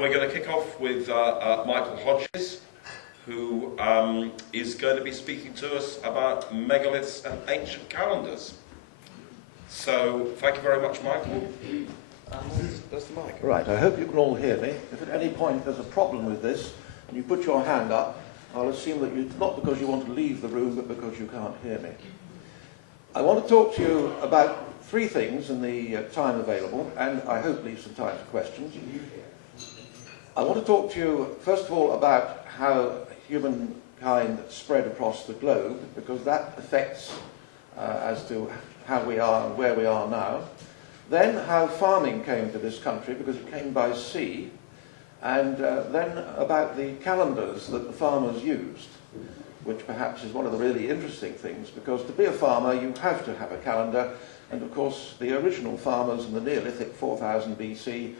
We're going to kick off with Michael Hodges, who is going to be speaking to us about megaliths and ancient calendars. So, thank you very much, Michael. There's the mic. Right, I hope you can all hear me. If at any point there's a problem with this, and you put your hand up, I'll assume that it's not because you want to leave the room, but because you can't hear me. I want to talk to you about three things in the time available, and I hope leave some time for questions. I want to talk to you, first of all, about how humankind spread across the globe, because that affects as to how we are and where we are now. Then how farming came to this country, because it came by sea. And then about the calendars that the farmers used, which perhaps is one of the really interesting things, because to be a farmer you have to have a calendar. And of course the original farmers in the Neolithic 4000 BC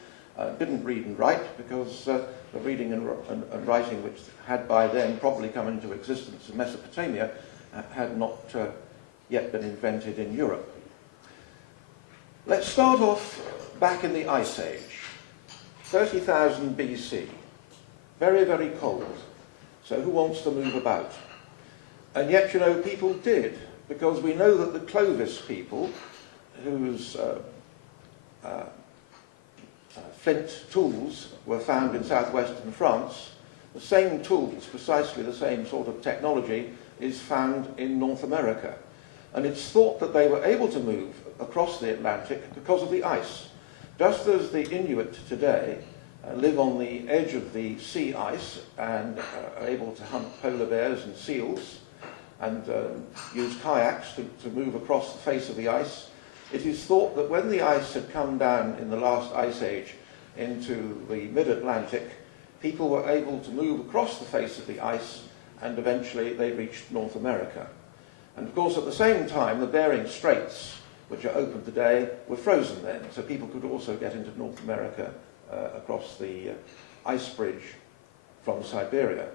didn't read and write, because the reading and writing, which had by then probably come into existence in Mesopotamia, had not yet been invented in Europe. Let's start off back in the Ice Age, 30,000 BC. Very, very cold. So who wants to move about? And yet, you know, people did, because we know that the Clovis people, whose flint tools were found in southwestern France, the same tools, precisely the same sort of technology, is found in North America. And it's thought that they were able to move across the Atlantic because of the ice. Just as the Inuit today live on the edge of the sea ice and are able to hunt polar bears and seals and use kayaks to move across the face of the ice, it is thought that when the ice had come down in the last ice age into the mid-Atlantic, people were able to move across the face of the ice, and eventually they reached North America. And of course at the same time the Bering Straits, which are open today, were frozen then, so people could also get into North America across the ice bridge from Siberia.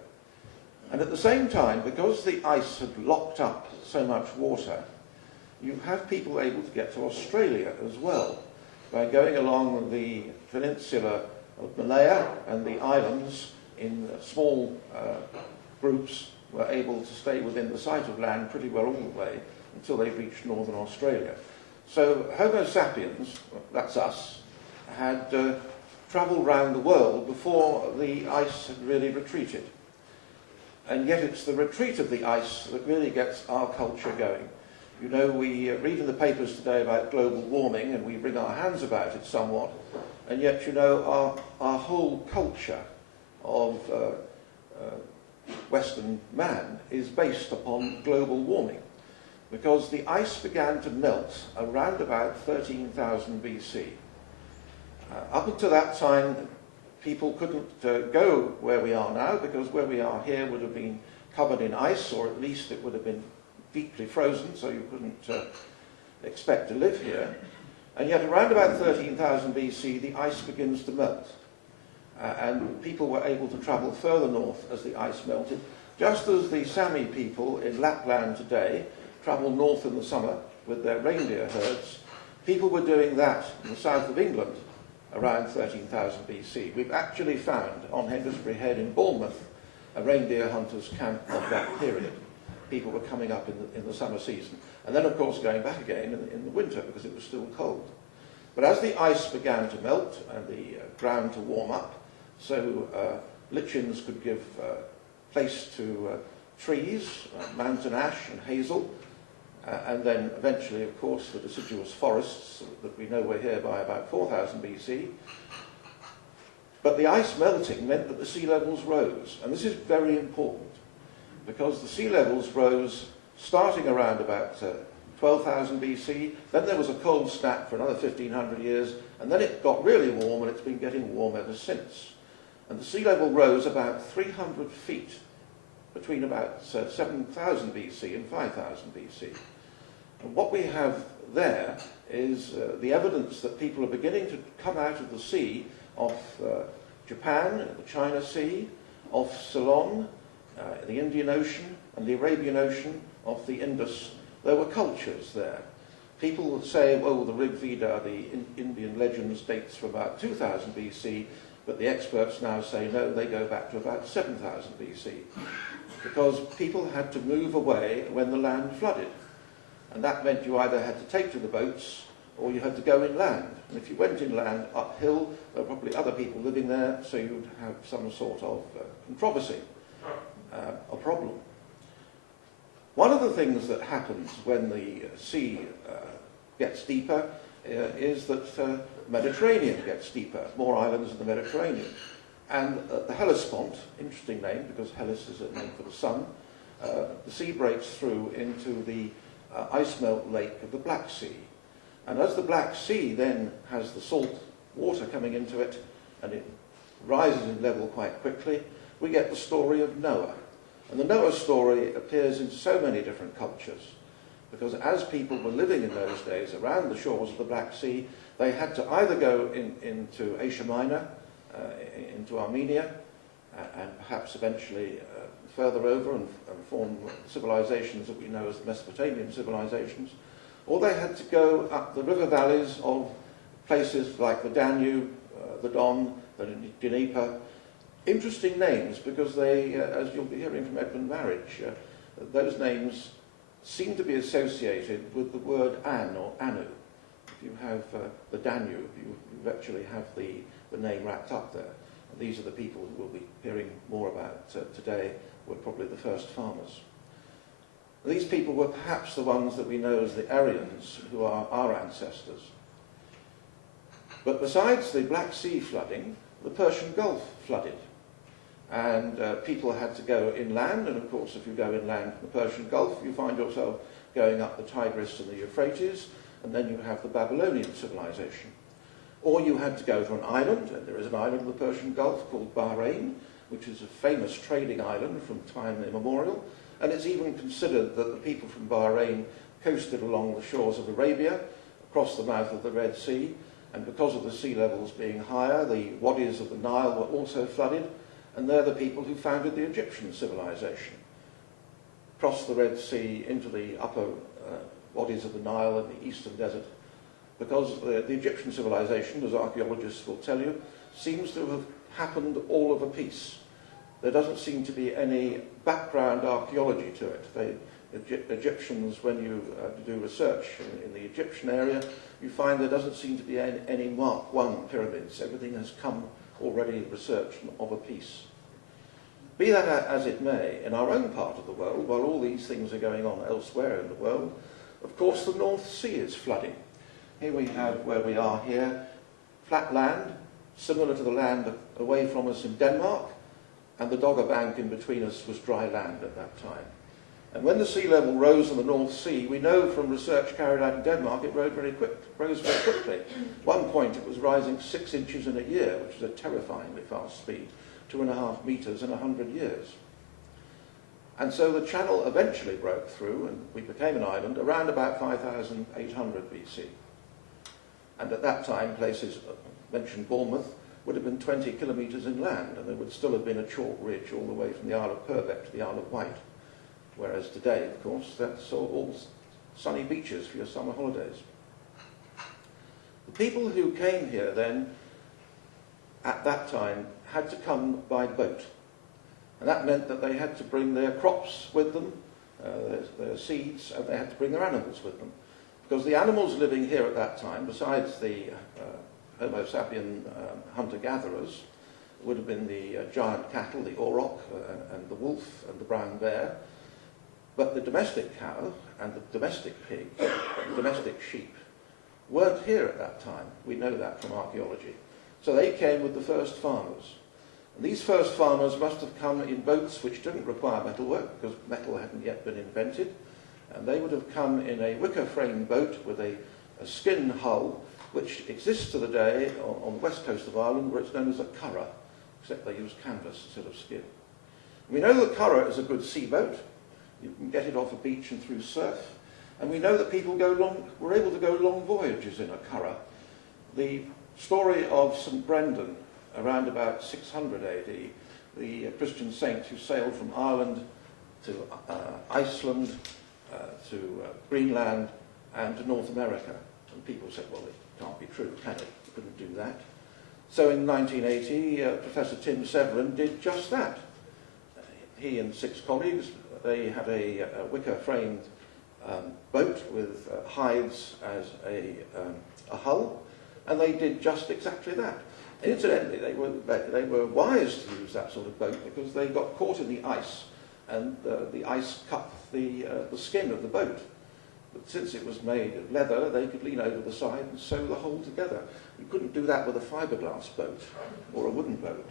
And at the same time, because the ice had locked up so much water, you have people able to get to Australia as well, by going along the peninsula of Malaya and the islands in small groups, were able to stay within the sight of land pretty well all the way until they reached northern Australia. So Homo sapiens, that's us, had travelled around the world before the ice had really retreated. And yet it's the retreat of the ice that really gets our culture going. You know, we read in the papers today about global warming and we wring our hands about it somewhat, and yet, you know, our whole culture of Western man is based upon global warming, because the ice began to melt around about 13,000 BC. Up until that time, people couldn't go where we are now, because where we are here would have been covered in ice, or at least it would have been deeply frozen, so you couldn't expect to live here. And yet around about 13,000 BC, the ice begins to melt. And people were able to travel further north as the ice melted, just as the Sami people in Lapland today travel north in the summer with their reindeer herds. People were doing that in the south of England around 13,000 BC. We've actually found on Hengistbury Head in Bournemouth a reindeer hunters' camp of that period. People were coming up in the summer season, and then of course going back again in the winter because it was still cold. But as the ice began to melt and the ground to warm up, so lichens could give place to trees, mountain ash and hazel, and then eventually, of course, the deciduous forests that we know were here by about 4000 BC. But the ice melting meant that the sea levels rose, and this is very important, because the sea levels rose starting around about 12,000 BC, then there was a cold snap for another 1,500 years, and then it got really warm, and it's been getting warm ever since. And the sea level rose about 300 feet between about 7,000 BC and 5,000 BC. And what we have there is the evidence that people are beginning to come out of the sea off Japan, the China Sea, off Ceylon, the Indian Ocean, and the Arabian Ocean, off the Indus. There were cultures there. People would say, well, the Rig Veda, the Indian legends, dates from about 2000 BC, But the experts now say, no, they go back to about 7,000 BC, because people had to move away when the land flooded. And that meant you either had to take to the boats or you had to go inland. And if you went inland uphill, there were probably other people living there, so you'd have some sort of controversy, a problem. One of the things that happens when the sea gets deeper is that the Mediterranean gets deeper, more islands in the Mediterranean. And the Hellespont, interesting name because Hellas is a name for the sun, the sea breaks through into the ice melt lake of the Black Sea. And as the Black Sea then has the salt water coming into it and it rises in level quite quickly, we get the story of Noah. And the Noah story appears in so many different cultures, because as people were living in those days around the shores of the Black Sea, they had to either go into Asia Minor, into Armenia, and perhaps eventually further over and form civilizations that we know as the Mesopotamian civilizations, or they had to go up the river valleys of places like the Danube, the Don, the Dnieper. Interesting names, because they, as you'll be hearing from Edmund Marriage, those names seem to be associated with the word An or Anu. If you have the Danube, you actually have the name wrapped up there. And these are the people who we'll be hearing more about today, were probably the first farmers. These people were perhaps the ones that we know as the Aryans, who are our ancestors. But besides the Black Sea flooding, the Persian Gulf flooded. And people had to go inland, and of course if you go inland from the Persian Gulf, you find yourself going up the Tigris and the Euphrates, and then you have the Babylonian civilization. Or you had to go to an island, and there is an island in the Persian Gulf called Bahrain, which is a famous trading island from time immemorial, and it's even considered that the people from Bahrain coasted along the shores of Arabia, across the mouth of the Red Sea, and because of the sea levels being higher, the wadis of the Nile were also flooded, and they're the people who founded the Egyptian civilization. Crossed the Red Sea into the upper wadis of the Nile and the eastern desert, because the Egyptian civilization, as archaeologists will tell you, seems to have happened all of a piece. There doesn't seem to be any background archaeology to it. Egyptians, when you do research in the Egyptian area, you find there doesn't seem to be any Mark I pyramids. Everything has come already researched of a piece. Be that as it may, in our own part of the world, while all these things are going on elsewhere in the world, of course the North Sea is flooding. Here we have, where we are here, flat land, similar to the land away from us in Denmark, and the Dogger Bank in between us was dry land at that time. And when the sea level rose in the North Sea, we know from research carried out in Denmark, it rose very quickly. At one point it was rising 6 inches in a year, which is a terrifyingly fast speed, 2.5 metres in 100 years. And so the channel eventually broke through, and we became an island around about 5,800 BC. And at that time, places, mentioned Bournemouth, would have been 20 kilometres inland, and there would still have been a chalk ridge all the way from the Isle of Purbeck to the Isle of Wight. Whereas today, of course, that's all sunny beaches for your summer holidays. The people who came here then, at that time, had to come by boat. And that meant that they had to bring their crops with them, their seeds, and they had to bring their animals with them. Because the animals living here at that time, besides the Homo sapien hunter-gatherers, would have been the giant cattle, the auroch, and the wolf, and the brown bear. But the domestic cow and the domestic pig, the domestic sheep, weren't here at that time. We know that from archaeology. So they came with the first farmers. And these first farmers must have come in boats which didn't require metalwork, because metal hadn't yet been invented. And they would have come in a wicker-frame boat with a skin hull, which exists to the day on the west coast of Ireland, where it's known as a curragh, except they use canvas instead of skin. We know the curragh is a good sea boat. You can get it off a beach and through surf. And we know that people were able to go long voyages in a curragh. The story of St. Brendan, around about 600 AD, the Christian saint who sailed from Ireland to Iceland, to Greenland, and to North America. And people said, well, it can't be true, can it? You couldn't do that. So in 1980, Professor Tim Severin did just that. He and 6 colleagues, they had a wicker-framed boat with hides as a hull, and they did just exactly that. Incidentally, they were wise to use that sort of boat because they got caught in the ice, and the ice cut the skin of the boat. But since it was made of leather, they could lean over the side and sew the whole together. You couldn't do that with a fiberglass boat or a wooden boat.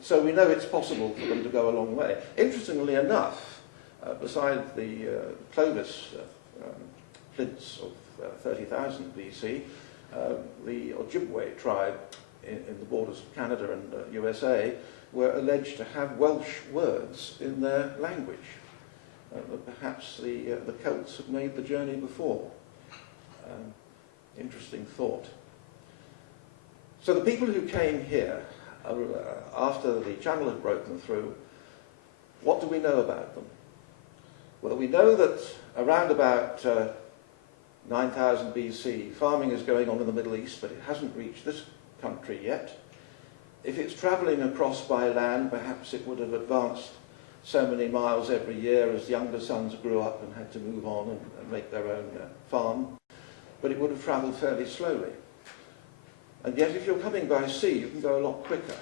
So we know it's possible for them to go a long way. Interestingly enough, beside the Clovis flints of 30,000 BC, the Ojibwe tribe in the borders of Canada and USA were alleged to have Welsh words in their language. Perhaps the Celts had made the journey before. Interesting thought. So the people who came here after the channel had broken through, what do we know about them? Well, we know that around about 9000 BC, farming is going on in the Middle East, but it hasn't reached this country yet. If it's travelling across by land, perhaps it would have advanced so many miles every year as younger sons grew up and had to move on and make their own farm, but it would have travelled fairly slowly. And yet if you're coming by sea, you can go a lot quicker.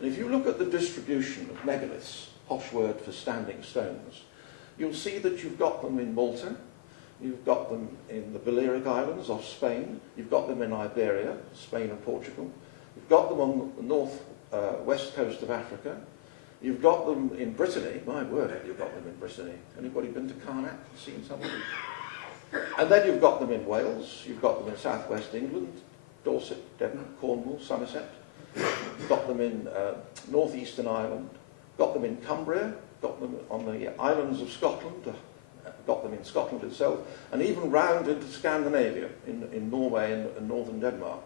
And if you look at the distribution of megaliths, posh word for standing stones, you'll see that you've got them in Malta, you've got them in the Balearic Islands off Spain, you've got them in Iberia, Spain and Portugal, you've got them on the west coast of Africa, you've got them in Brittany. My word, have you got them in Brittany? Anybody been to Carnac and seen some of them? And then you've got them in Wales, you've got them in southwest England, Dorset, Devon, Cornwall, Somerset. You've got them in northeastern Ireland, got them in Cumbria, got them on the islands of Scotland, got them in Scotland itself, and even round into Scandinavia, in Norway and northern Denmark.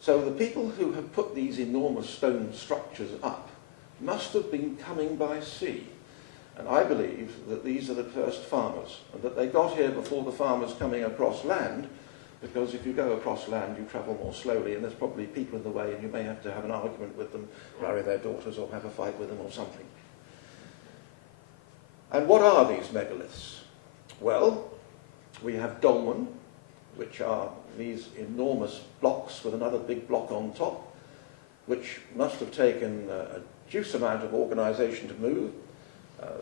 So the people who have put these enormous stone structures up must have been coming by sea. And I believe that these are the first farmers, and that they got here before the farmers coming across land, because if you go across land, you travel more slowly, and there's probably people in the way, and you may have to have an argument with them, marry their daughters, or have a fight with them, or something. And what are these megaliths? Well, we have dolmen, which are these enormous blocks with another big block on top, which must have taken a deuce amount of organisation to move.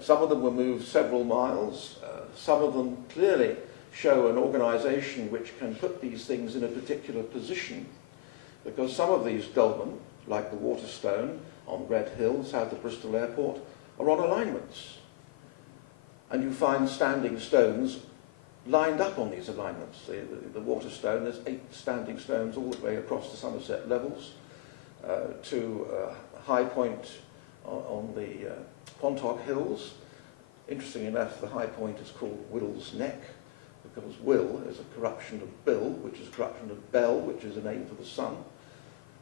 Some of them were moved several miles. Some of them clearly show an organisation which can put these things in a particular position, because some of these dolmen, like the Waterstone on Red Hill, south of Bristol Airport, are on alignments. And you find standing stones lined up on these alignments. The Waterstone, there's 8 standing stones all the way across the Somerset levels to a high point on the Quantock Hills. Interestingly enough, the high point is called Will's Neck, because Will is a corruption of Bill, which is a corruption of Bel, which is a name for the sun.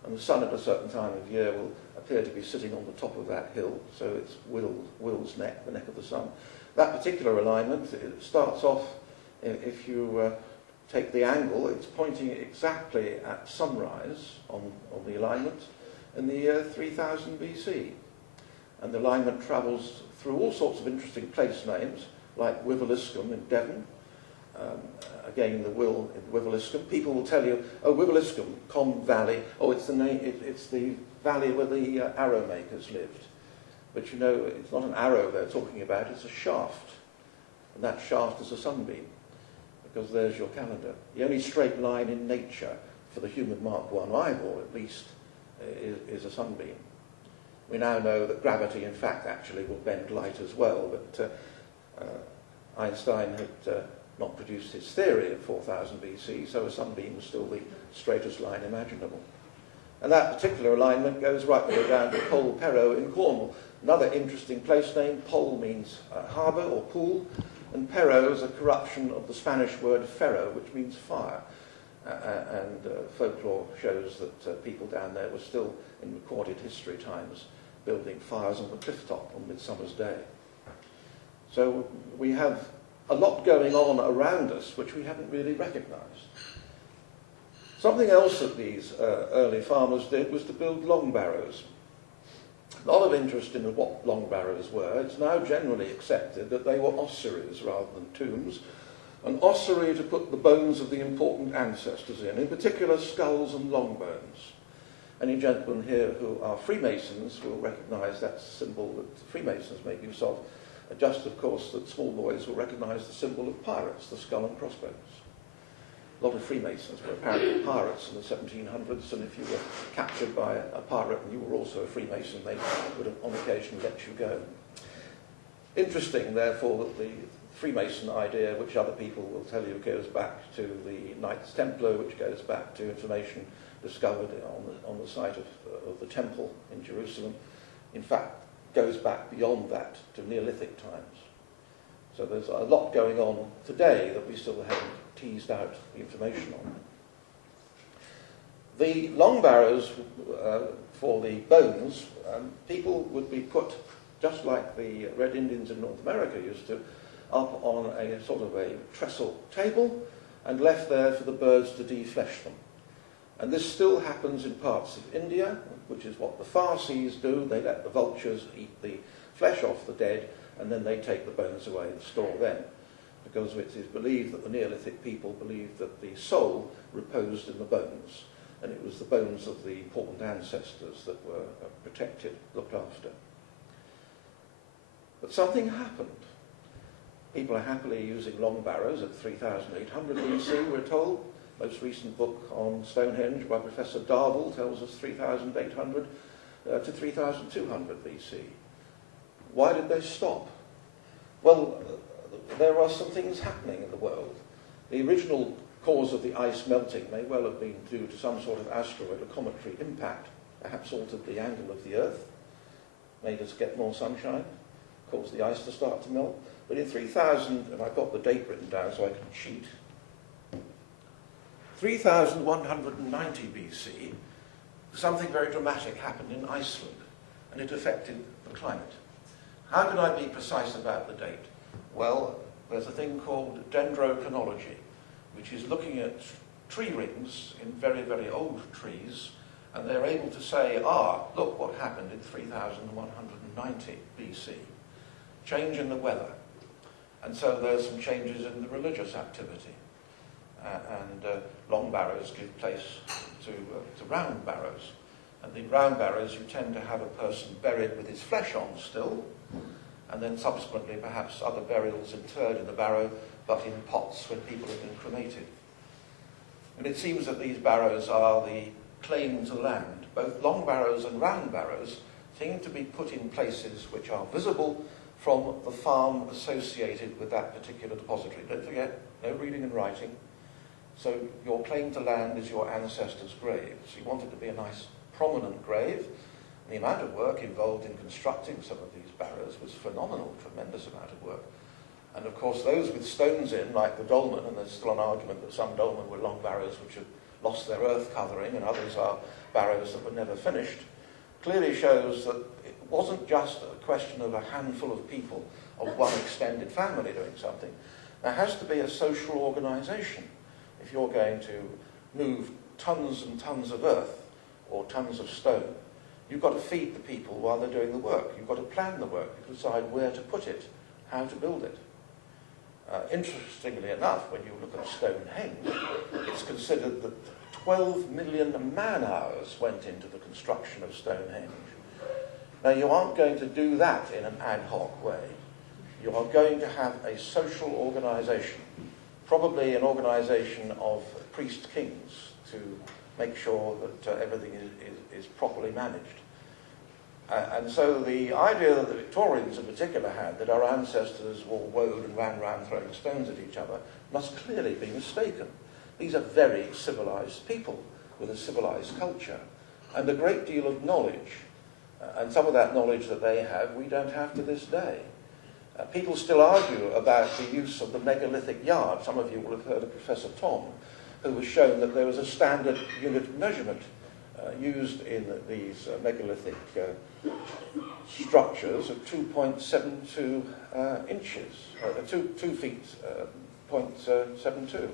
And the sun at a certain time of year will appear to be sitting on the top of that hill, so it's Will's Neck, the neck of the sun. That particular alignment, it starts off, if you take the angle, it's pointing exactly at sunrise on the alignment in the year 3000 BC. And the alignment travels through all sorts of interesting place names, like Wiveliscombe in Devon. Again, the Will in Wiveliscombe. People will tell you, oh, Wiveliscombe, Combe Valley, oh, it's the name, it's the valley where the arrow makers lived. But you know, it's not an arrow they're talking about, it's a shaft. And that shaft is a sunbeam, because there's your calendar. The only straight line in nature for the human Mark I eyeball, at least, is a sunbeam. We now know that gravity, in fact, actually will bend light as well, but Einstein had not produced his theory of 4000 BC, so a sunbeam was still the straightest line imaginable. And that particular alignment goes right the way down to Pol Perro in Cornwall. Another interesting place name. Pol means harbour or pool, and Perro is a corruption of the Spanish word ferro, which means fire. And folklore shows that people down there were still, in recorded history times, building fires on the cliff top on Midsummer's Day. So we have a lot going on around us which we haven't really recognised. Something else that these early farmers did was to build long barrows. A lot of interest in what long barrows were. It's now generally accepted that they were ossuaries rather than tombs. An ossuary to put the bones of the important ancestors in particular skulls and long bones. Any gentlemen here who are Freemasons will recognise that symbol that Freemasons make use of, just of course that small boys will recognise the symbol of pirates, the skull and crossbones. A lot of Freemasons were apparently pirates in the 1700s, and if you were captured by a pirate and you were also a Freemason, they would on occasion let you go. Interesting, therefore, that the Freemason idea, which other people will tell you goes back to the Knights Templar, which goes back to information discovered on the site of the temple in Jerusalem, in fact goes back beyond that to Neolithic times. So there's a lot going on today that we still haven't teased out the information on. The long barrows for the bones, people would be put, just like the Red Indians in North America used to, up on a sort of a trestle table and left there for the birds to deflesh them. And this still happens in parts of India, which is what the Parsis do. They let the vultures eat the flesh off the dead, and then they take the bones away and store them, because it is believed that the Neolithic people believed that the soul reposed in the bones, and it was the bones of the important ancestors that were protected, looked after. But something happened. People are happily using long barrows at 3,800 BC, we're told. Most recent book on Stonehenge by Professor Darvell tells us 3,800 to 3,200 BC. Why did they stop? Well, there are some things happening in the world. The original cause of the ice melting may well have been due to some sort of asteroid or cometary impact, perhaps altered the angle of the Earth, made us get more sunshine, caused the ice to start to melt. But in 3000, and I've got the date written down so I can cheat, 3190 BC, something very dramatic happened in Iceland, and it affected the climate. How can I be precise about the date? Well, there's a thing called dendrochronology, which is looking at tree rings in very, very old trees, and they're able to say, look what happened in 3190 BC. Change in the weather. And so there's some changes in the religious activity. And long barrows give place to round barrows. And the round barrows, you tend to have a person buried with his flesh on still, and then subsequently perhaps other burials interred in the barrow, but in pots when people have been cremated. And it seems that these barrows are the claim to land. Both long barrows and round barrows seem to be put in places which are visible from the farm associated with that particular depository. Don't forget, no reading and writing. So your claim to land is your ancestor's grave. So you want it to be a nice, prominent grave. The amount of work involved in constructing some of these barrows was phenomenal, tremendous amount of work. And of course those with stones in, like the dolmen, and there's still an argument that some dolmen were long barrows which have lost their earth covering and others are barrows that were never finished, clearly shows that it wasn't just a question of a handful of people of one extended family doing something. There has to be a social organisation if you're going to move tons and tons of earth or tons of stone. You've got to feed the people while they're doing the work. You've got to plan the work. You've got to decide where to put it, how to build it. Interestingly enough, when you look at Stonehenge, it's considered that 12 million man-hours went into the construction of Stonehenge. Now, you aren't going to do that in an ad hoc way. You are going to have a social organisation, probably an organisation of priest-kings to make sure that everything is properly managed. And so the idea that the Victorians in particular had, that our ancestors all woed and ran around throwing stones at each other, must clearly be mistaken. These are very civilised people with a civilised culture and a great deal of knowledge. And some of that knowledge that they have, we don't have to this day. People still argue about the use of the megalithic yard. Some of you will have heard of Professor Tom, who has shown that there was a standard unit of measurement used in these megalithic structures of 2.72 inches, 2 feet, 0.72.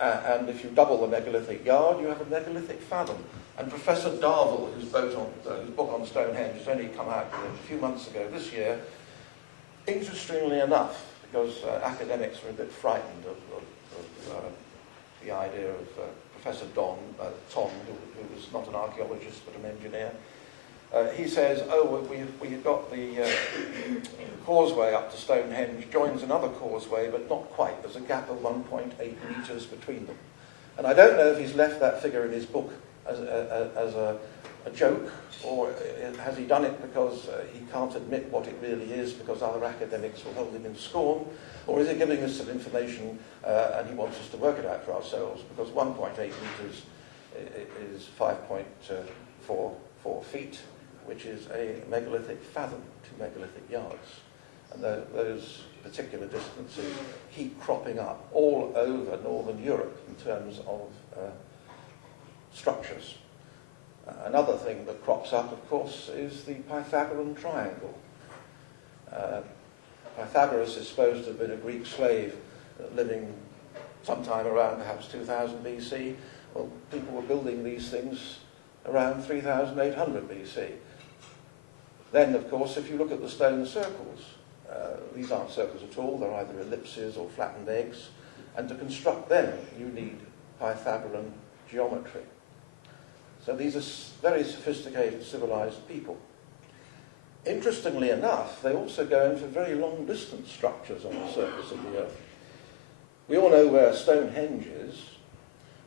And if you double the megalithic yard, you have a megalithic fathom. And Professor Darville, whose book on Stonehenge has only come out a few months ago this year, interestingly enough, because academics are a bit frightened of the idea of Professor Tom, who was not an archaeologist but an engineer, he says, oh, we've got the causeway up to Stonehenge, joins another causeway, but not quite. There's a gap of 1.8 metres between them. And I don't know if he's left that figure in his book as a joke, or has he done it because he can't admit what it really is because other academics will hold him in scorn, or is he giving us some information and he wants us to work it out for ourselves, because 1.8 metres is 5.44 feet, which is a megalithic fathom, 2 megalithic yards. And those particular distances keep cropping up all over Northern Europe in terms of structures. Another thing that crops up, of course, is the Pythagorean triangle. Pythagoras is supposed to have been a Greek slave living sometime around perhaps 2000 BC. Well, people were building these things around 3800 BC. Then, of course, if you look at the stone circles, these aren't circles at all, they're either ellipses or flattened eggs, and to construct them you need Pythagorean geometry. So these are very sophisticated, civilized people. Interestingly enough, they also go into very long-distance structures on the surface of the Earth. We all know where Stonehenge is,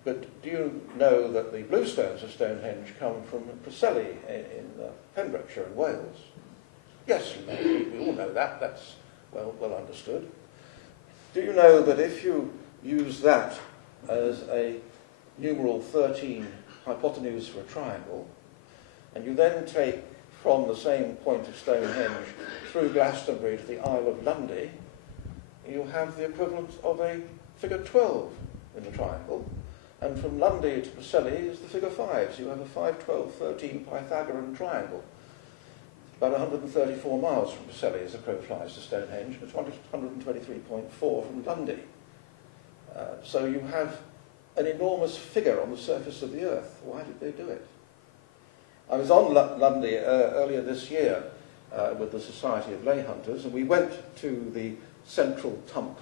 but do you know that the bluestones of Stonehenge come from Preseli in Pembrokeshire in Wales? Yes, you know, we all know that. That's well understood. Do you know that if you use that as a numeral 13 hypotenuse for a triangle, and you then take from the same point of Stonehenge through Glastonbury to the Isle of Lundy, you'll have the equivalent of a figure 12 in the triangle, and from Lundy to Preseli is the figure 5, so you have a 5, 12, 13 Pythagorean triangle. About 134 miles from Preseli as the crow flies to Stonehenge, and it's 123.4 from Lundy. So you have an enormous figure on the surface of the Earth. Why did they do it? I was on Lundy earlier this year with the Society of Lay Hunters, and we went to the central tump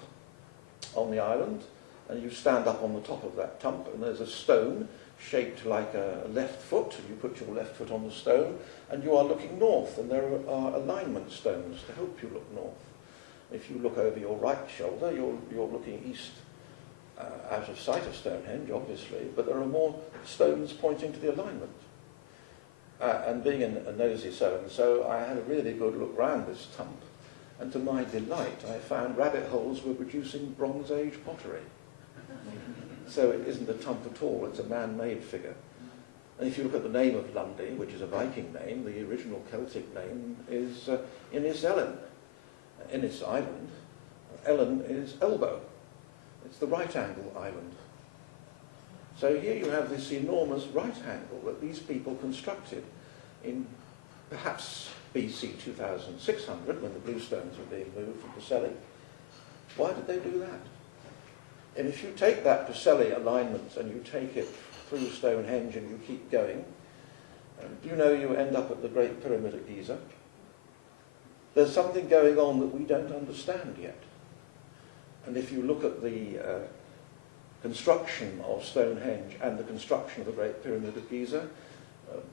on the island, and you stand up on the top of that tump, and there's a stone shaped like a left foot, and you put your left foot on the stone, and you are looking north, and there are alignment stones to help you look north. If you look over your right shoulder, you're looking east, out of sight of Stonehenge, obviously, but there are more stones pointing to the alignment. And being a nosy so-and-so, I had a really good look round this tump, and to my delight, I found rabbit holes were producing Bronze Age pottery. So it isn't a tump at all, it's a man-made figure. And if you look at the name of Lundy, which is a Viking name, the original Celtic name is Innis Ellen. Innis Island. Ellen is elbow. It's the right angle island. So here you have this enormous right angle that these people constructed in perhaps BC 2600, when the bluestones were being moved from Preseli. Why did they do that? And if you take that Preseli alignment and you take it through Stonehenge and you keep going, do you know you end up at the Great Pyramid at Giza? There's something going on that we don't understand yet. And if you look at the construction of Stonehenge and the construction of the Great Pyramid of Giza,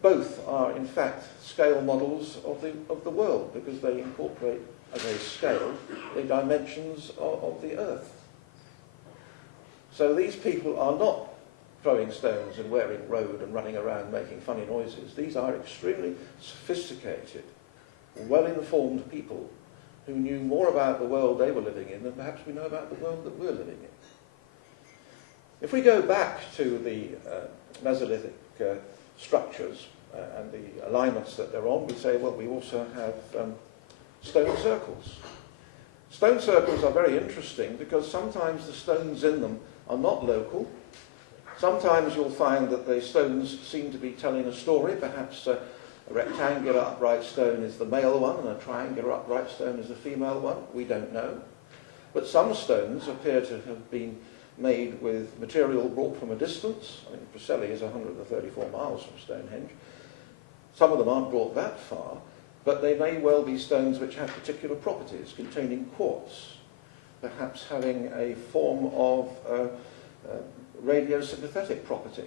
both are in fact scale models of the world, because they incorporate as a scale the dimensions of the Earth. So these people are not throwing stones and wearing road and running around making funny noises. These are extremely sophisticated, well-informed people who knew more about the world they were living in than perhaps we know about the world that we're living in. If we go back to the Mesolithic structures and the alignments that they're on, we say, well, we also have stone circles. Stone circles are very interesting because sometimes the stones in them are not local. Sometimes you'll find that the stones seem to be telling a story. Perhaps a rectangular upright stone is the male one and a triangular upright stone is the female one. We don't know. But some stones appear to have been made with material brought from a distance. I mean, Preseli is 134 miles from Stonehenge. Some of them aren't brought that far, but they may well be stones which have particular properties, containing quartz, perhaps having a form of radiosympathetic property.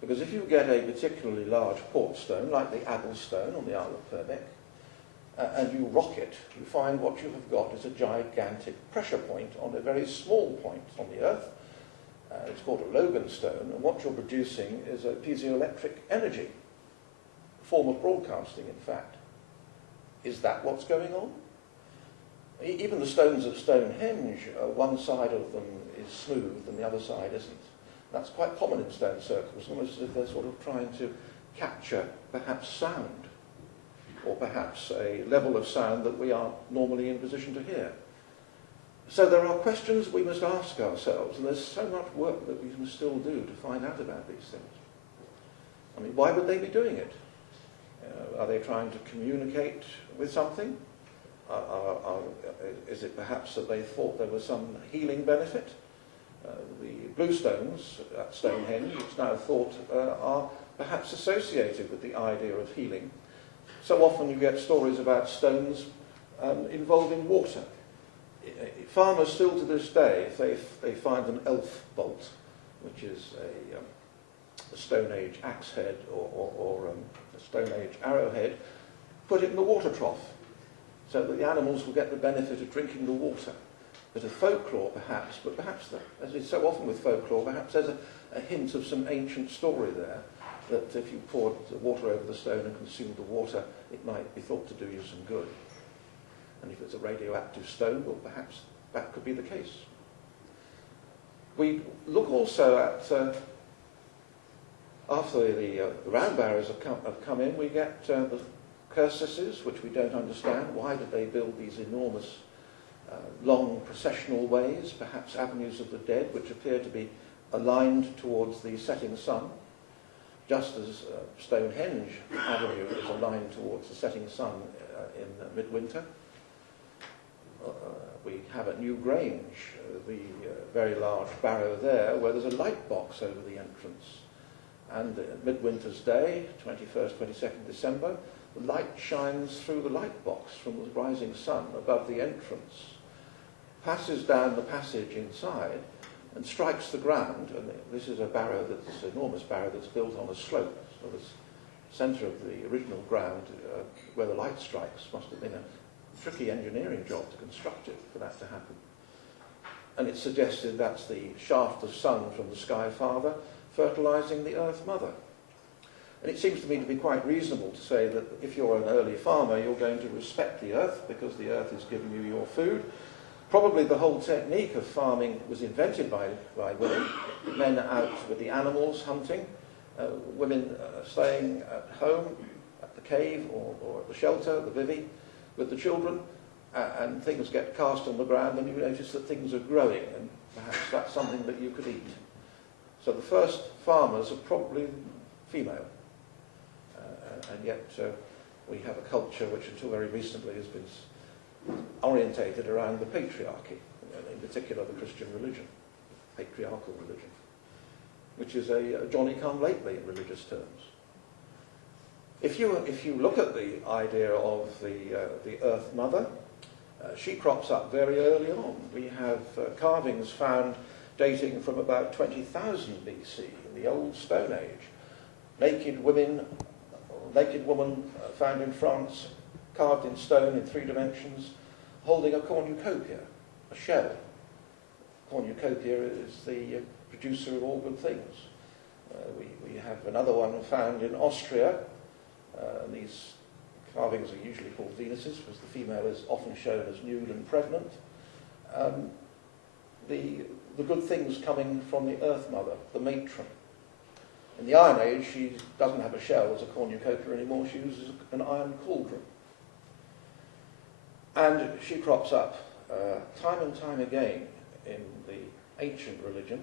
Because if you get a particularly large quartz stone, like the Aggle stone on the Isle of Purbeck, and you rock it, you find what you have got is a gigantic pressure point on a very small point on the Earth. It's called a Logan stone, and what you're producing is a piezoelectric energy, a form of broadcasting, in fact. Is that what's going on? Even the stones at Stonehenge, one side of them is smooth and the other side isn't. That's quite common in stone circles, almost as if they're sort of trying to capture perhaps sound, or perhaps a level of sound that we aren't normally in position to hear. So there are questions we must ask ourselves, and there's so much work that we can still do to find out about these things. I mean, why would they be doing it? Are they trying to communicate with something? Is it perhaps that they thought there was some healing benefit? The blue stones at Stonehenge, it's now thought, are perhaps associated with the idea of healing. So often you get stories about stones involving water. Farmers still to this day, if they find an elf bolt, which is a Stone Age axe head or a Stone Age arrowhead, put it in the water trough so that the animals will get the benefit of drinking the water. Bit of folklore perhaps, but perhaps, as is so often with folklore, perhaps there's a hint of some ancient story there, that if you poured the water over the stone and consumed the water, it might be thought to do you some good. And if it's a radioactive stone, well, perhaps that could be the case. We look also at, after the round barrows have come in, we get the cursuses, which we don't understand. Why did they build these enormous long processional ways, perhaps avenues of the dead, which appear to be aligned towards the setting sun, just as Stonehenge Avenue is aligned towards the setting sun in midwinter. We have at New Grange the very large barrow there, where there's a light box over the entrance. And at midwinter's day, 21st, 22nd December, the light shines through the light box from the rising sun above the entrance, passes down the passage inside, and strikes the ground. And this is a barrow, that's an enormous barrow that's built on a slope. So the centre of the original ground, where the light strikes, must have been a tricky engineering job to construct it for that to happen. And it's suggested that's the shaft of sun from the Sky Father fertilising the Earth Mother. And it seems to me to be quite reasonable to say that if you're an early farmer, you're going to respect the earth because the earth is giving you your food. Probably the whole technique of farming was invented by women. Men out with the animals hunting, women staying at home, at the cave or at the shelter, the bivvy, with the children, and things get cast on the ground and you notice that things are growing, and perhaps that's something that you could eat. So the first farmers are probably female. And yet we have a culture which until very recently has been orientated around the patriarchy, in particular the Christian religion, patriarchal religion, which is a Johnny-come-lately in religious terms. If you look at the idea of the Earth Mother, she crops up very early on. We have carvings found dating from about 20,000 BC in the Old Stone Age. Naked woman found in France, carved in stone in 3 dimensions, holding a cornucopia, a shell. Cornucopia is the producer of all good things. We have another one found in Austria. These carvings are usually called Venuses because the female is often shown as nude and pregnant. The good things coming from the Earth Mother, the matron. In the Iron Age, she doesn't have a shell as a cornucopia anymore, she uses an iron cauldron. And she crops up time and time again in the ancient religion,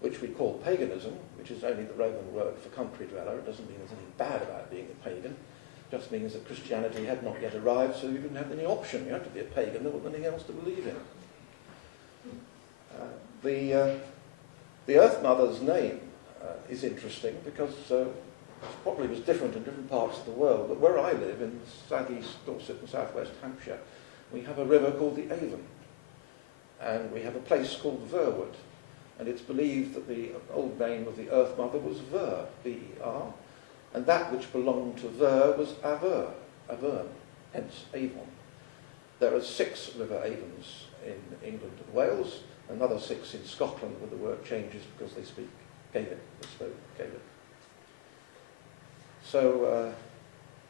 which we call paganism, which is only the Roman word for country dweller. It doesn't mean there's anything bad about being a pagan. It just means that Christianity had not yet arrived, so you didn't have any option. You had to be a pagan, there wasn't anything else to believe in. The Earth Mother's name is interesting because it probably was different in different parts of the world, but where I live, in southeast Dorset and southwest Hampshire, we have a river called the Avon, and we have a place called Verwood, and it's believed that the old name of the Earth Mother was Ver, V-E-R, and that which belonged to Ver was Aver, Avern, hence Avon. There are 6 river Avons in England and Wales, another 6 in Scotland where the word changes because they speak Gaelic, they spoke Gaelic. So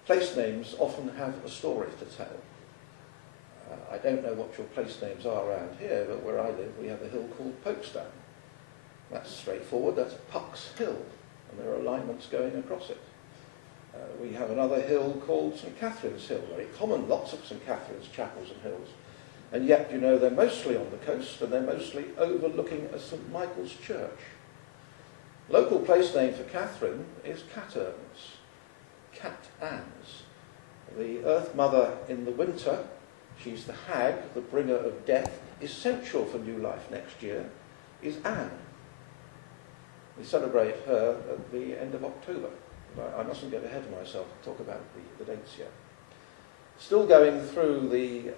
place names often have a story to tell. I don't know what your place names are around here, but where I live we have a hill called Folkestone. That's straightforward, that's Puck's Hill, and there are alignments going across it. We have another hill called St Catherine's Hill, very common, lots of St Catherine's chapels and hills. And yet, you know, they're mostly on the coast and they're mostly overlooking a St Michael's Church. Local place name for Catherine is Caterns, Cat-Anns. The Earth Mother in the winter, she's the hag, the bringer of death, essential for new life next year, is Anne. We celebrate her at the end of October. I mustn't get ahead of myself and talk about the dates yet. Still going through the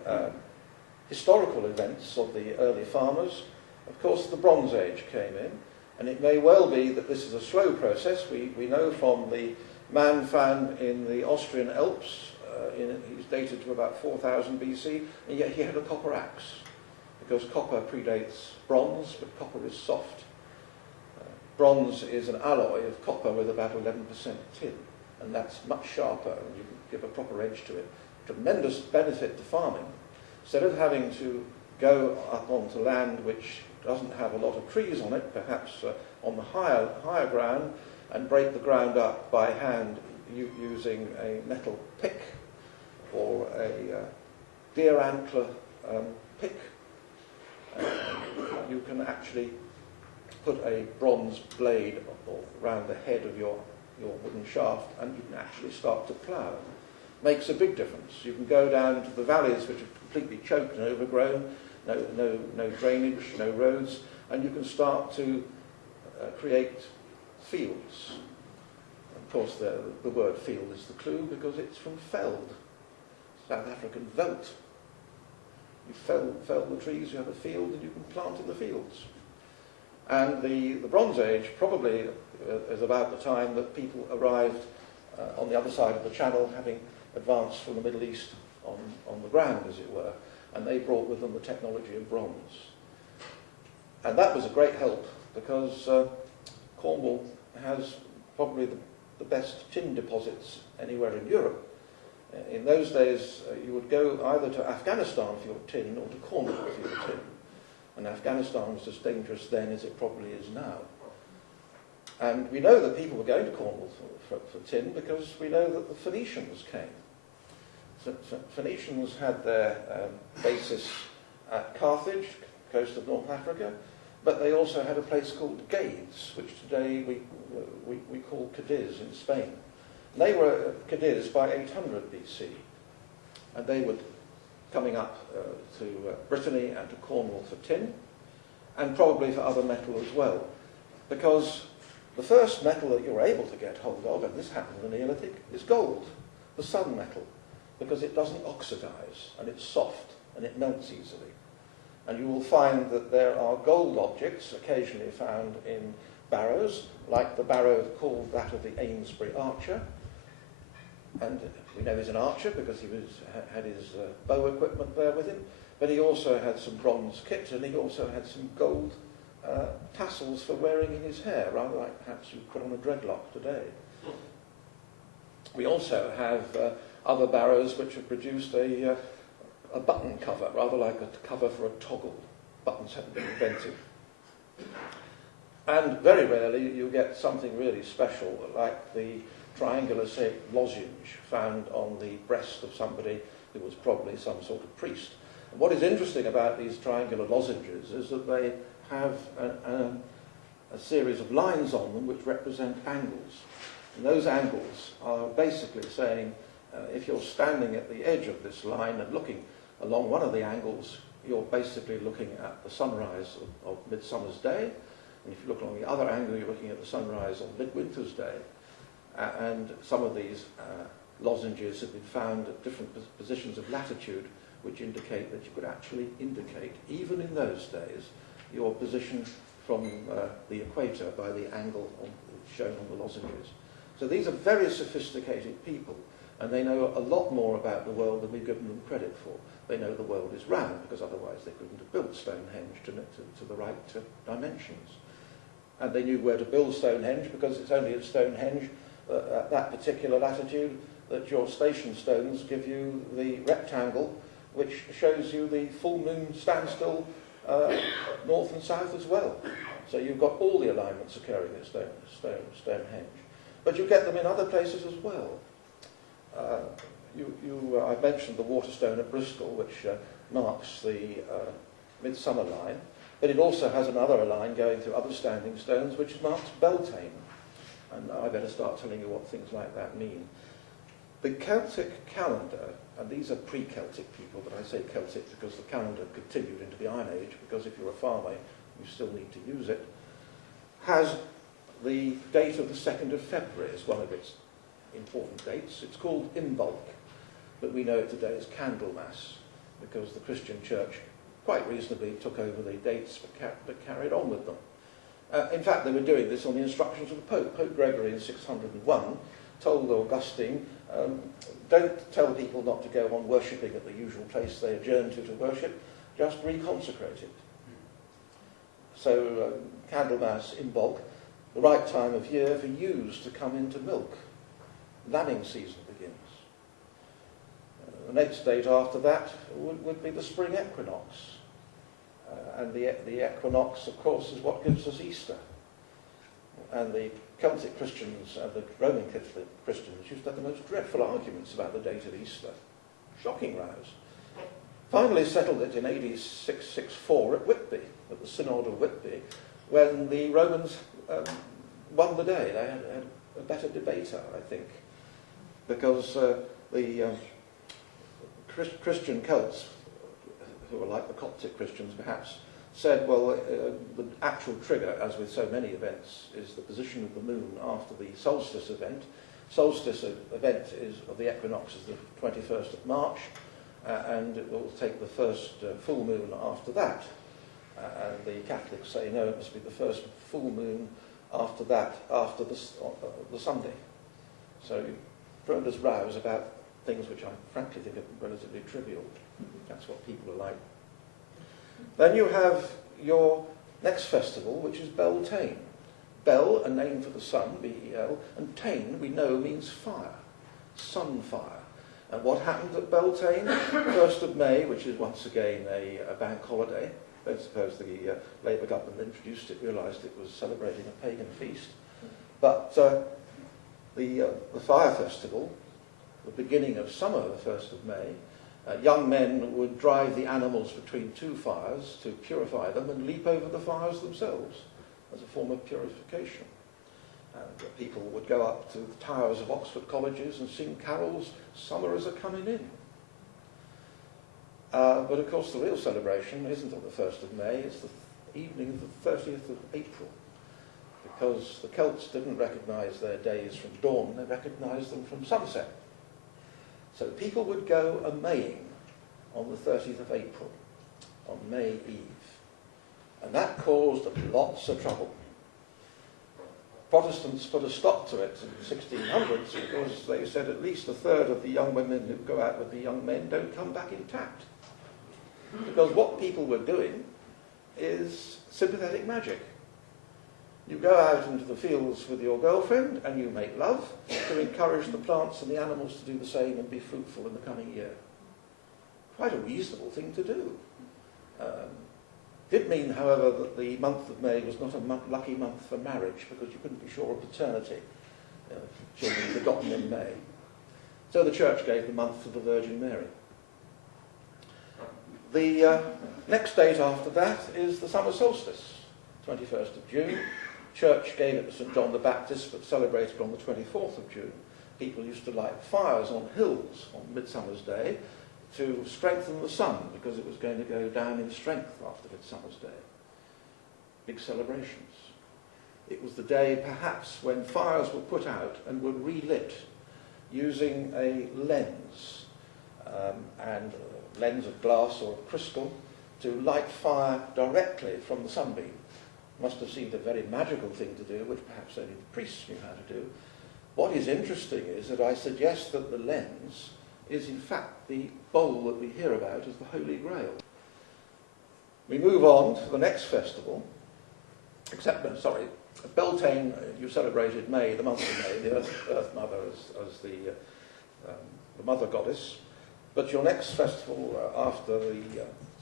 historical events of the early farmers, of course the Bronze Age came in, and it may well be that this is a slow process. We know from the man found in the Austrian Alps, he's dated to about 4000 BC, and yet he had a copper axe, because copper predates bronze, but copper is soft. Bronze is an alloy of copper with about 11% tin, and that's much sharper, and you can give a proper edge to it. Tremendous benefit to farming. Instead of having to go up onto land which doesn't have a lot of trees on it, perhaps on the higher ground, and break the ground up by hand using a metal pick or a deer antler pick, you can actually put a bronze blade around the head of your wooden shaft, and you can actually start to plough. Makes a big difference. You can go down to the valleys which are completely choked and overgrown, no drainage, no roads, and you can start to create fields. Of course, the word field is the clue because it's from veld, South African veld. You fell the trees, you have a field, and you can plant in the fields. And the Bronze Age probably is about the time that people arrived on the other side of the Channel, having advanced from the Middle East on the ground, as it were, and they brought with them the technology of bronze. And that was a great help because Cornwall has probably the best tin deposits anywhere in Europe. In those days, you would go either to Afghanistan for your tin or to Cornwall for your tin. And Afghanistan was as dangerous then as it probably is now. And we know that people were going to Cornwall for tin because we know that the Phoenicians came. So Phoenicians had their basis at Carthage, coast of North Africa, but they also had a place called Gades, which today we call Cadiz in Spain. And they were at Cadiz by 800 BC, and they were coming up to Brittany and to Cornwall for tin, and probably for other metal as well, because the first metal that you're able to get hold of, and this happened in the Neolithic, is gold, the sun metal, because it doesn't oxidize, and it's soft, and it melts easily. And you will find that there are gold objects occasionally found in barrows, like the barrow called that of the Amesbury Archer. And we know he's an archer because he had his bow equipment there with him, but he also had some bronze kit, and he also had some gold tassels for wearing in his hair, rather like perhaps you put on a dreadlock today. We also have other barrows which have produced a button cover, rather like a cover for a toggle. Buttons haven't been invented. And very rarely you get something really special, like the triangular-shaped lozenge found on the breast of somebody who was probably some sort of priest. And what is interesting about these triangular lozenges is that they have a series of lines on them which represent angles. And those angles are basically saying, if you're standing at the edge of this line and looking along one of the angles, you're basically looking at the sunrise of Midsummer's Day. And if you look along the other angle, you're looking at the sunrise on Midwinter's Day. And some of these lozenges have been found at different positions of latitude, which indicate that you could actually indicate, even in those days, your position from the equator by the angle shown on the lozenges. So these are very sophisticated people, and they know a lot more about the world than we've given them credit for. They know the world is round, because otherwise they couldn't have built Stonehenge to the right dimensions. And they knew where to build Stonehenge, because it's only at Stonehenge, at that particular latitude, that your station stones give you the rectangle, which shows you the full moon standstill north and south as well. So you've got all the alignments occurring at Stonehenge. But you get them in other places as well. I mentioned the Waterstone at Bristol, which marks the Midsummer line, but it also has another line going through other standing stones, which marks Beltane. And I better start telling you what things like that mean. The Celtic calendar, and these are pre-Celtic people, but I say Celtic because the calendar continued into the Iron Age, because if you're a farmer, you still need to use it, has the date of the 2nd of February as one of its important dates. It's called Imbolc, but we know it today as Candlemas, because the Christian church quite reasonably took over the dates but carried on with them. In fact, they were doing this on the instructions of the Pope. Pope Gregory in 601 told Augustine, don't tell people not to go on worshipping at the usual place they adjourn to worship, just reconsecrate it. So Candlemas, Imbolc, the right time of year for ewes to come into milk. Lambing season begins. The next date after that would be the spring equinox. And the equinox, of course, is what gives us Easter. And the Celtic Christians and the Roman Catholic Christians used to have the most dreadful arguments about the date of Easter. Shocking rows. Finally settled it in AD 664 at Whitby, at the Synod of Whitby, when the Romans won the day. They had a better debater, I think, because the Christian Celts, who were like the Coptic Christians perhaps, said, well, the actual trigger, as with so many events, is the position of the moon after the solstice event. Solstice event of the equinox is the 21st of March, and it will take the first full moon after that. And the Catholics say, no, it must be the first full moon after that, after the Sunday. So tremendous rows about things which I frankly think are relatively trivial. That's what people are like. Then you have your next festival, which is Beltane. Bel, a name for the sun, B-E-L, and Tane, we know, means fire, sunfire. And what happened at Beltane? 1st of May, which is once again a bank holiday. I don't suppose the Labour government introduced it, realised it was celebrating a pagan feast. But the fire festival, the beginning of summer, the 1st of May, young men would drive the animals between two fires to purify them and leap over the fires themselves as a form of purification. And people would go up to the towers of Oxford colleges and sing carols, summer is a-coming in. But of course the real celebration isn't on the 1st of May, it's the evening of the 30th of April, because the Celts didn't recognise their days from dawn, they recognised them from sunset. So people would go a-maying on the 30th of April, on May Eve. And that caused lots of trouble. Protestants put a stop to it in the 1600s because they said at least a third of the young women who go out with the young men don't come back intact. Because what people were doing is sympathetic magic. You go out into the fields with your girlfriend and you make love to encourage the plants and the animals to do the same and be fruitful in the coming year. Quite a reasonable thing to do. Did mean, however, that the month of May was not a lucky month for marriage because you couldn't be sure of paternity. Children begotten in May. So the church gave the month to the Virgin Mary. The next date after that is the summer solstice, 21st of June. Church gave it to St. John the Baptist, but celebrated on the 24th of June. People used to light fires on hills on Midsummer's Day to strengthen the sun, because it was going to go down in strength after Midsummer's Day. Big celebrations. It was the day, perhaps, when fires were put out and were relit using a lens, and a lens of glass or of crystal, to light fire directly from the sunbeam. Must have seemed a very magical thing to do, which perhaps only the priests knew how to do. What is interesting is that I suggest that the lens is in fact the bowl that we hear about as the Holy Grail. We move on to the next festival, Beltane, you celebrated May, the month of May, the Earth Mother as the Mother Goddess. But your next festival after the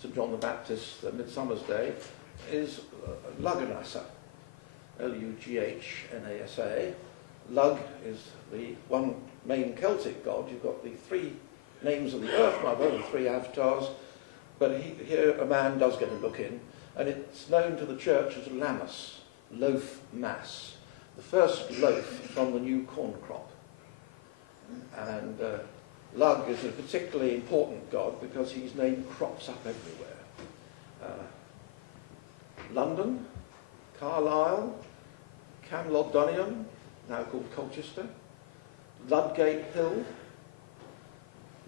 St. John the Baptist, the Midsummer's Day, is Lugnasa, Lugnasa. Lug is the one main Celtic god. You've got the three names of the Earth Mother, the three avatars, but here a man does get a look in, and it's known to the church as Lammas, loaf mass, the first loaf from the new corn crop. And Lug is a particularly important god because his name crops up everywhere. London, Carlisle, Camlodunnion, now called Colchester, Ludgate Hill,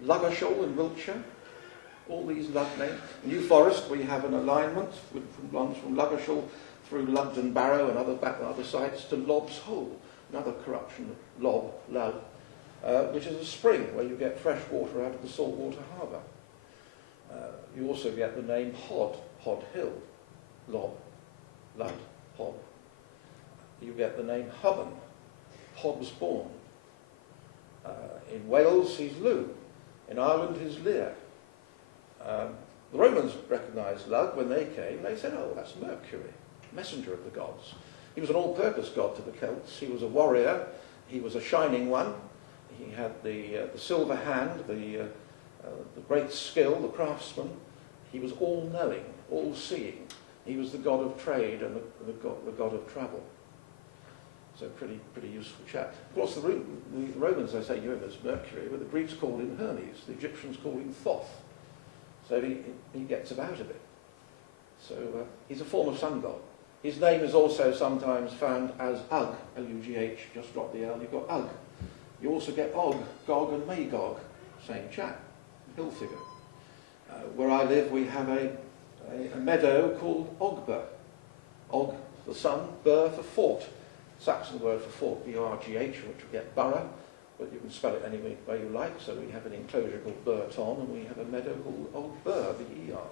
Ludgershall in Wiltshire, all these Lug names. New Forest, we have an alignment which runs from Ludgershall through Lugden Barrow and other sites to Lobb's Hole, another corruption of Lob, Lug, which is a spring where you get fresh water out of the saltwater harbour. You also get the name Hod Hill, Lob, Lud, Hod. You get the name Hubban, Hobbs born. In Wales, he's Lugh. In Ireland, he's Lear. The Romans recognised Lug when they came. They said, oh, that's Mercury, messenger of the gods. He was an all-purpose god to the Celts. He was a warrior. He was a shining one. He had the silver hand, the great skill, the craftsman. He was all-knowing, all-seeing. He was the god of trade and the god of travel. So pretty useful chap. Of course, the Romans, they say, knew him as Mercury, but the Greeks called him Hermes. The Egyptians called him Thoth. So he gets about a bit. So he's a form of sun god. His name is also sometimes found as Ugg, L-U-G-H, just drop the L, you've got Ugg. You also get Og, Gog and Magog, same chap, hill figure. Where I live, we have a meadow called Ogber. Og, the sun, Bur for fort. Saxon word for fort, B-R-G-H, which we get borough, but you can spell it any way you like. So we have an enclosure called Burton, and we have a meadow called Ogber, B-E-R.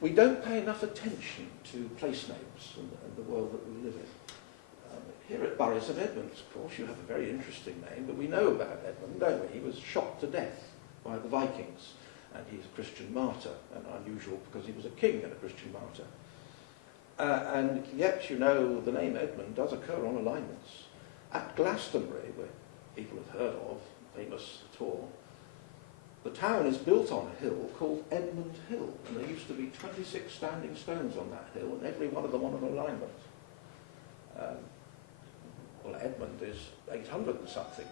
We don't pay enough attention to place names and the world that we live in. Here at Bury St Edmunds, of course, you have a very interesting name, but we know about Edmund, don't we? He was shot to death by the Vikings, and he's a Christian martyr, and unusual because he was a king and a Christian martyr. And yet, you know, the name Edmund does occur on alignments. At Glastonbury, where people have heard of, famous tour, the town is built on a hill called Edmund Hill, and there used to be 26 standing stones on that hill, and every one of them on an alignment. Well, Edmund is 800 and something.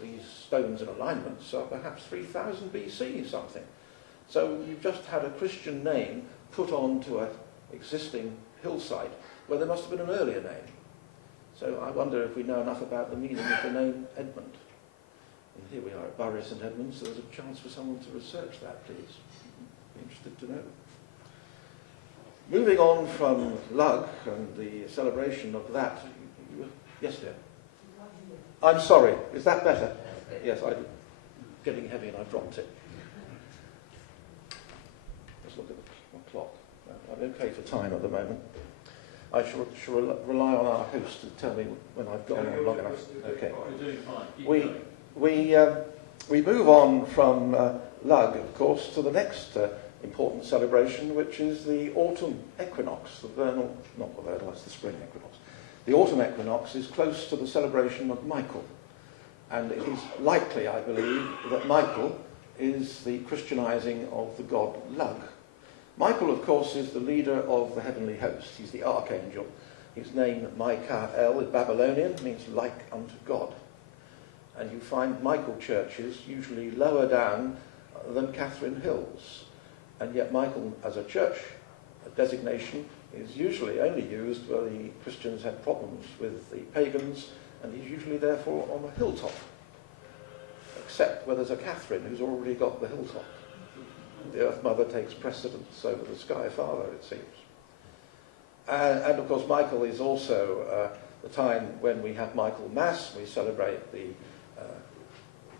These stones in alignments are perhaps 3000 BC something. So you've just had a Christian name put onto an existing hillside where there must have been an earlier name. So I wonder if we know enough about the meaning of the name Edmund. And here we are at Bury St Edmunds, so there's a chance for someone to research that, please. Be interested to know. Moving on from Lug and the celebration of that. Yes, dear. I'm sorry. Is that better? Yes, I'm getting heavy and I dropped it. Let's look at the clock. I'm okay for time at the moment. I shall rely on our host to tell me when I've gone on long enough. Okay. We move on from Lug, of course, to the next important celebration, which is the autumn equinox, the vernal, not the vernal, that's the spring equinox. The autumn equinox is close to the celebration of Michael, and it is likely, I believe, that Michael is the Christianizing of the god Lug. Michael, of course, is the leader of the heavenly host. He's the archangel. His name, Michael, in Babylonian, means like unto God. And you find Michael churches usually lower down than Catherine Hills. And yet Michael, as a church designation, is usually only used where the Christians had problems with the pagans, and he's usually therefore on a hilltop, except where there's a Catherine who's already got the hilltop. The Earth Mother takes precedence over the Sky Father, it seems. And of course, Michael is also the time when we have Michael Mass. We celebrate the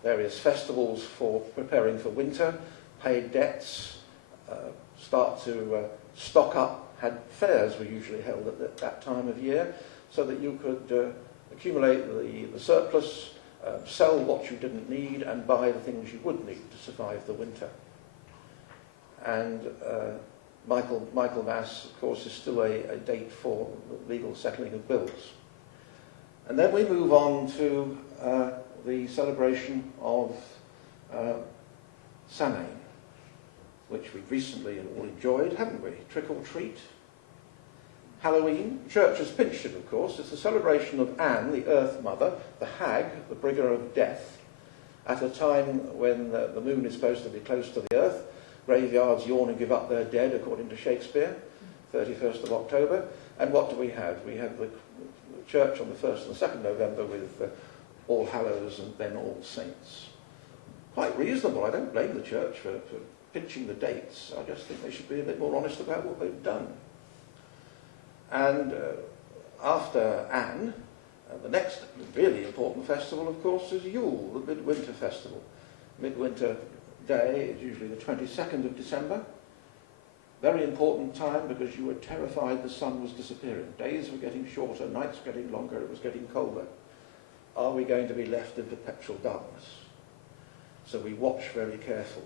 various festivals for preparing for winter, pay debts, start to stock up. Had fairs were usually held at that time of year, so that you could accumulate the surplus, sell what you didn't need, and buy the things you would need to survive the winter. And Michael Mass, of course, is still a date for the legal settling of bills. And then we move on to the celebration of Samhain, which we've recently all enjoyed, haven't we? Trick or treat. Halloween, Church has pinched it, of course. It's the celebration of Anne, the Earth Mother, the hag, the bringer of death, at a time when the moon is supposed to be close to the earth. Graveyards yawn and give up their dead, according to Shakespeare, 31st of October. And what do we have? We have the church on the 1st and 2nd November with All Hallows and then All Saints. Quite reasonable. I don't blame the church for pinching the dates. I just think they should be a bit more honest about what they've done. And after Anne, the next really important festival, of course, is Yule, the Midwinter Festival. Midwinter Day is usually the 22nd of December. Very important time because you were terrified the sun was disappearing. Days were getting shorter, nights getting longer, it was getting colder. Are we going to be left in perpetual darkness? So we watch very carefully.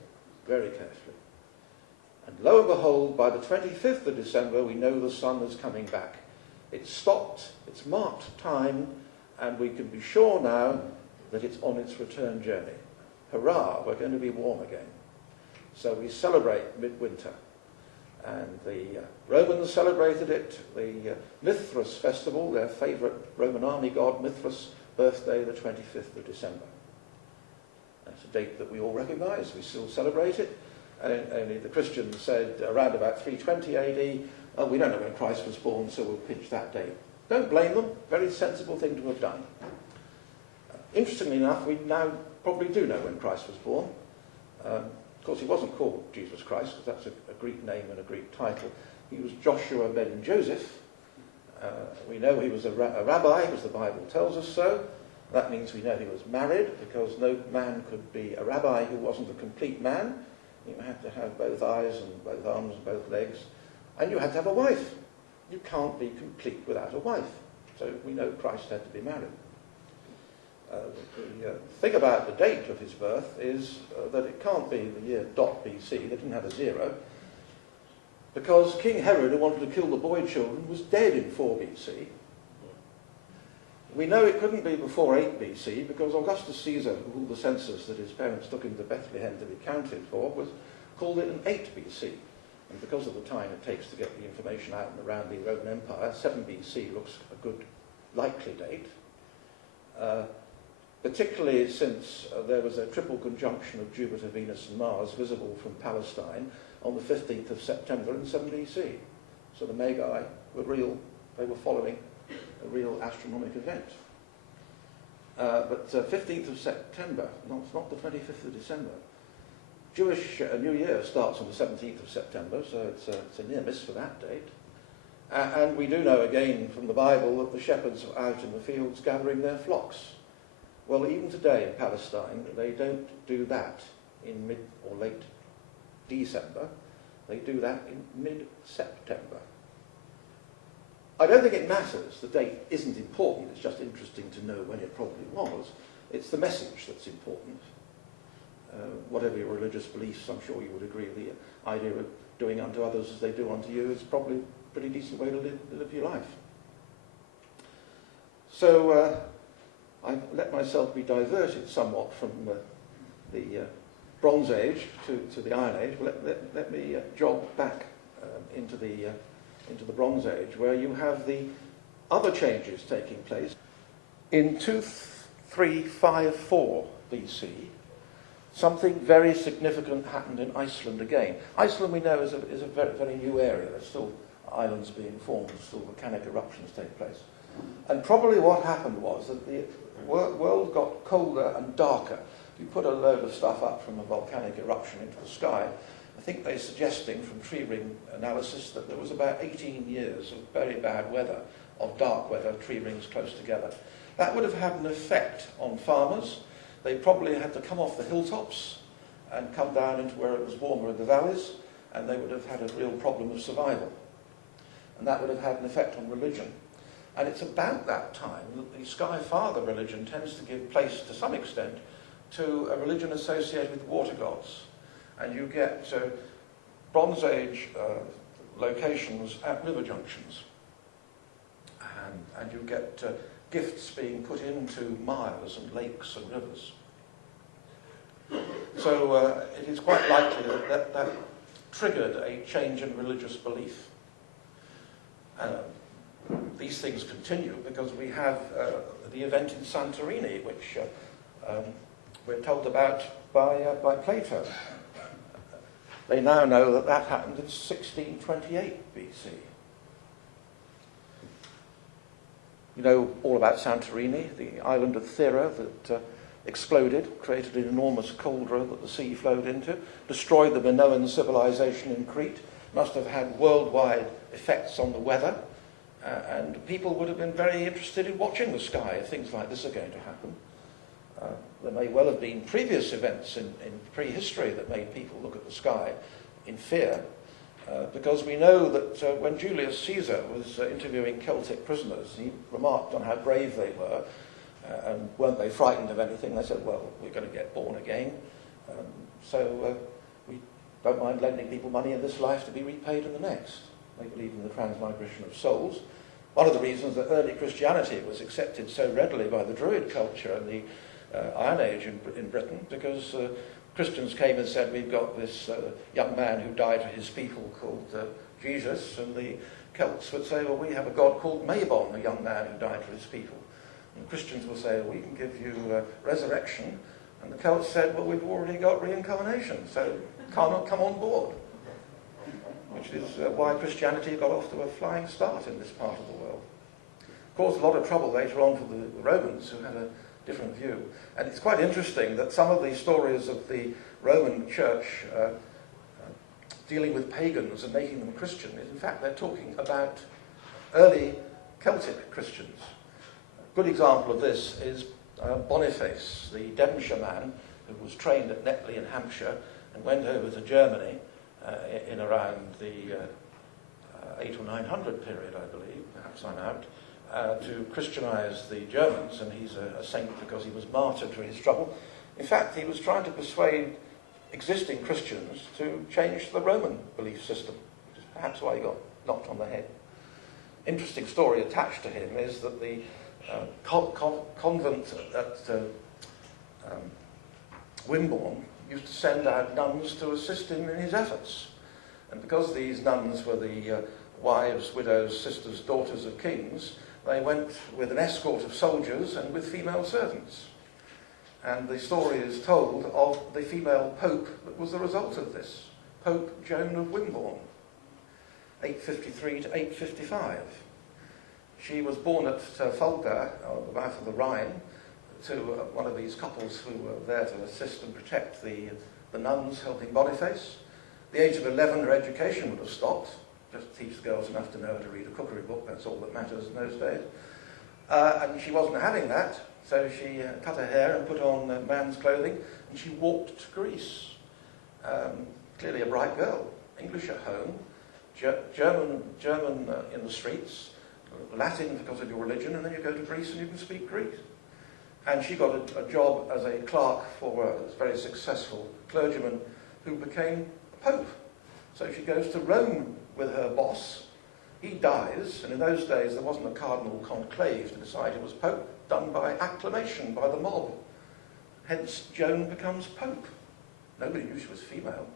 And lo and behold, by the 25th of December, we know the sun is coming back. It's stopped, it's marked time, and we can be sure now that it's on its return journey. Hurrah, we're going to be warm again. So we celebrate midwinter. And the Romans celebrated it, the Mithras festival, their favourite Roman army god, Mithras' birthday, the 25th of December. That's a date that we all recognise, we still celebrate it. Only the Christians said around about 320 AD, oh, we don't know when Christ was born, so we'll pinch that date. Don't blame them, very sensible thing to have done. Interestingly enough, we now probably do know when Christ was born. Of course, he wasn't called Jesus Christ, because that's a Greek name and a Greek title. He was Joshua ben Joseph. We know he was a rabbi, because the Bible tells us so. That means we know he was married, because no man could be a rabbi who wasn't a complete man. You had to have both eyes and both arms and both legs. And you had to have a wife. You can't be complete without a wife. So we know Christ had to be married. The thing about the date of his birth is that it can't be the year .BC, they didn't have a zero, because King Herod, who wanted to kill the boy children, was dead in 4 BC. We know it couldn't be before 8 BC, because Augustus Caesar, who ruled the census that his parents took him to Bethlehem to be counted for, called it an 8 BC. And because of the time it takes to get the information out and around the Roman Empire, 7 BC looks a good likely date. Particularly since there was a triple conjunction of Jupiter, Venus and Mars visible from Palestine on the 15th of September in 7 BC. So the Magi were real, they were following a real astronomic event. But 15th of September, not the 25th of December. Jewish New Year starts on the 17th of September, so it's a near miss for that date. And we do know again from the Bible that the shepherds are out in the fields gathering their flocks. Well, even today in Palestine, they don't do that in mid or late December. They do that in mid-September. I don't think it matters. The date isn't important. It's just interesting to know when it probably was. It's the message that's important. Whatever your religious beliefs, I'm sure you would agree, the idea of doing unto others as they do unto you is probably a pretty decent way to live your life. So I've let myself be diverted somewhat from the Bronze Age to the Iron Age. Let me jog back into the Bronze Age, where you have the other changes taking place. In 2354 BC, something very significant happened in Iceland again. Iceland, we know, is a very, very new area. There's still islands being formed, still volcanic eruptions take place. And probably what happened was that the world got colder and darker. If you put a load of stuff up from a volcanic eruption into the sky, I think they're suggesting from tree ring analysis that there was about 18 years of very bad weather, of dark weather, tree rings close together. That would have had an effect on farmers. They probably had to come off the hilltops and come down into where it was warmer in the valleys, and they would have had a real problem of survival. And that would have had an effect on religion. And it's about that time that the Sky Father religion tends to give place, to some extent, to a religion associated with water gods. And you get Bronze Age locations at river junctions. And you get gifts being put into mires and lakes and rivers. So it is quite likely that triggered a change in religious belief. These things continue because we have the event in Santorini, which we're told about by Plato. They now know that that happened in 1628 BC. You know all about Santorini, the island of Thera that exploded, created an enormous cauldron that the sea flowed into, destroyed the Minoan civilization in Crete, must have had worldwide effects on the weather, and people would have been very interested in watching the sky if things like this are going to happen. There may well have been previous events in prehistory that made people look at the sky in fear, because we know that when Julius Caesar was interviewing Celtic prisoners, he remarked on how brave they were, and weren't they frightened of anything? They said, well, we're going to get born again, so we don't mind lending people money in this life to be repaid in the next. They believe in the transmigration of souls. One of the reasons that early Christianity was accepted so readily by the Druid culture and the Iron Age in Britain, because Christians came and said, we've got this young man who died for his people called Jesus, and the Celts would say, well, we have a god called Mabon, a young man who died for his people. And Christians will say, well, we can give you resurrection. And the Celts said, well, we've already got reincarnation, so come on board. Which is why Christianity got off to a flying start in this part of the world. Caused a lot of trouble later on for the Romans, who had a different view. And it's quite interesting that some of the stories of the Roman Church dealing with pagans and making them Christian, in fact, they're talking about early Celtic Christians. A good example of this is Boniface, the Devonshire man who was trained at Netley in Hampshire and went over to Germany in around the 800 or 900 period, I believe, perhaps I'm out, to Christianize the Germans, and he's a saint because he was martyred for his trouble. In fact, he was trying to persuade existing Christians to change the Roman belief system, which is perhaps why he got knocked on the head. Interesting story attached to him is that the convent at Wimborne used to send out nuns to assist him in his efforts. And because these nuns were the wives, widows, sisters, daughters of kings, they went with an escort of soldiers and with female servants. And the story is told of the female pope that was the result of this, Pope Joan of Wimborne, 853 to 855. She was born at Fulda, on the mouth of the Rhine, to one of these couples who were there to assist and protect the nuns helping Boniface. At the age of 11, her education would have stopped. Just teach the girls enough to know how to read a cookery book, that's all that matters in those days. And she wasn't having that, so she cut her hair and put on man's clothing, and she walked to Greece. Clearly a bright girl. English at home, German in the streets, Latin because of your religion, and then you go to Greece and you can speak Greek. And she got a job as a clerk for a very successful clergyman who became a pope. So she goes to Rome with her boss. He dies, and in those days there wasn't a cardinal conclave to decide who was pope, done by acclamation by the mob. Hence, Joan becomes pope. Nobody knew she was female.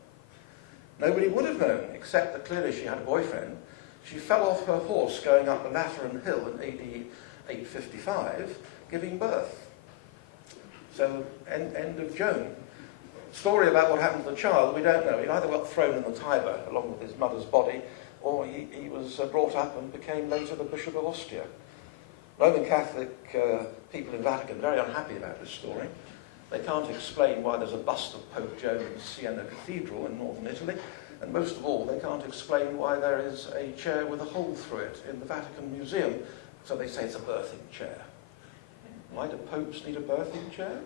Nobody would have known, except that clearly she had a boyfriend. She fell off her horse going up the Lateran Hill in AD 855, giving birth. So, end of Joan. Story about what happened to the child, we don't know. He either got thrown in the Tiber along with his mother's body, or he was brought up and became later the Bishop of Ostia. Roman Catholic people in Vatican are very unhappy about this story. They can't explain why there's a bust of Pope Joe in Siena Cathedral in northern Italy, and most of all, they can't explain why there is a chair with a hole through it in the Vatican Museum, so they say it's a birthing chair. Why do popes need a birthing chair?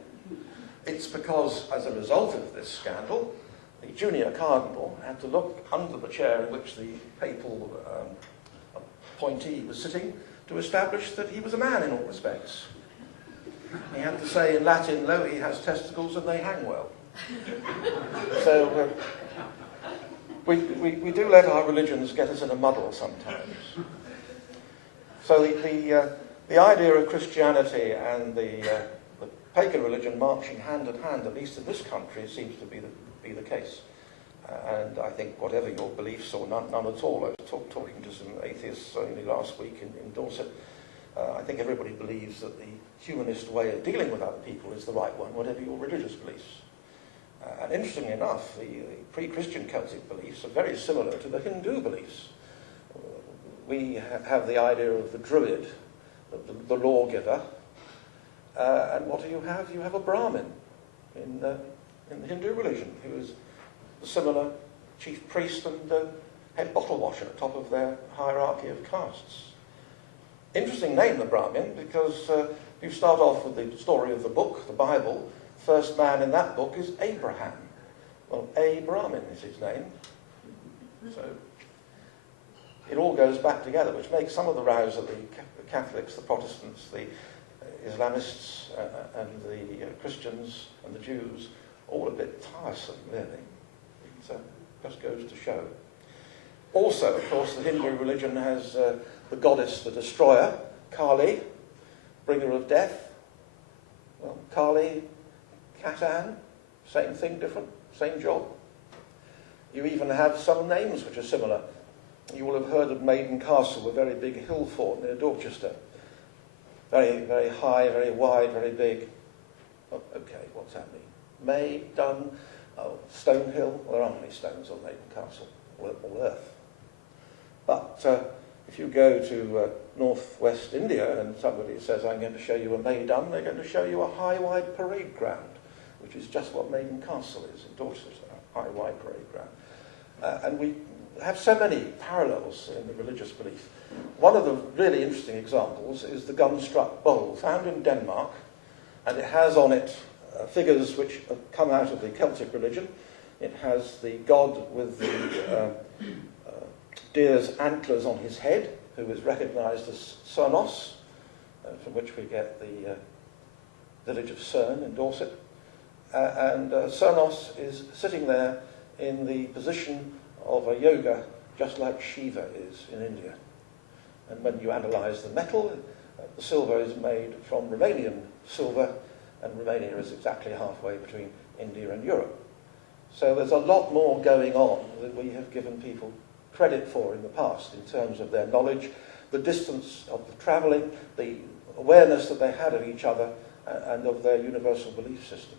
It's because, as a result of this scandal, the junior cardinal had to look under the chair in which the papal appointee was sitting to establish that he was a man in all respects. He had to say in Latin, lo, he has testicles and they hang well. So we do let our religions get us in a muddle sometimes. So the idea of Christianity and the pagan religion marching hand in hand, at least in this country, seems to be the case. And I think whatever your beliefs, or none at all, I was talking to some atheists only last week in Dorset, I think everybody believes that the humanist way of dealing with other people is the right one, whatever your religious beliefs. And interestingly enough, the pre-Christian Celtic beliefs are very similar to the Hindu beliefs. We have the idea of the Druid, the lawgiver, and what do you have? You have a Brahmin in the Hindu religion, who is the similar chief priest and head bottle washer at the top of their hierarchy of castes. Interesting name, the Brahmin, because if you start off with the story of the book, the Bible, the first man in that book is Abraham. Well, Brahmin is his name. So it all goes back together, which makes some of the rows of the Catholics, the Protestants, the Islamists, and the Christians and the Jews all a bit tiresome, really. It just goes to show. Also, of course, the Hindu religion has the goddess, the destroyer, Kali, bringer of death. Well, Kali, Catan, same thing, different, same job. You even have some names which are similar. You will have heard of Maiden Castle, a very big hill fort near Dorchester. Very, very high, very wide, very big. Oh, okay, what's that mean? Maiden, Stone Hill. Well, there aren't any stones on Maiden Castle, all earth. But if you go to northwest India and somebody says, I'm going to show you a Maidan, they're going to show you a high, wide parade ground, which is just what Maiden Castle is in Dorchester, a high, wide parade ground. And we have so many parallels in the religious belief. One of the really interesting examples is the gum-struck bowl, found in Denmark, and it has on it figures which have come out of the Celtic religion. It has the god with the deer's antlers on his head, who is recognised as Cernos, from which we get the village of Cerne in Dorset. And Cernos is sitting there in the position of a yoga, just like Shiva is in India. And when you analyse the metal, the silver is made from Romanian silver, and Romania is exactly halfway between India and Europe. So there's a lot more going on than we have given people credit for in the past in terms of their knowledge, the distance of the travelling, the awareness that they had of each other, and of their universal belief system.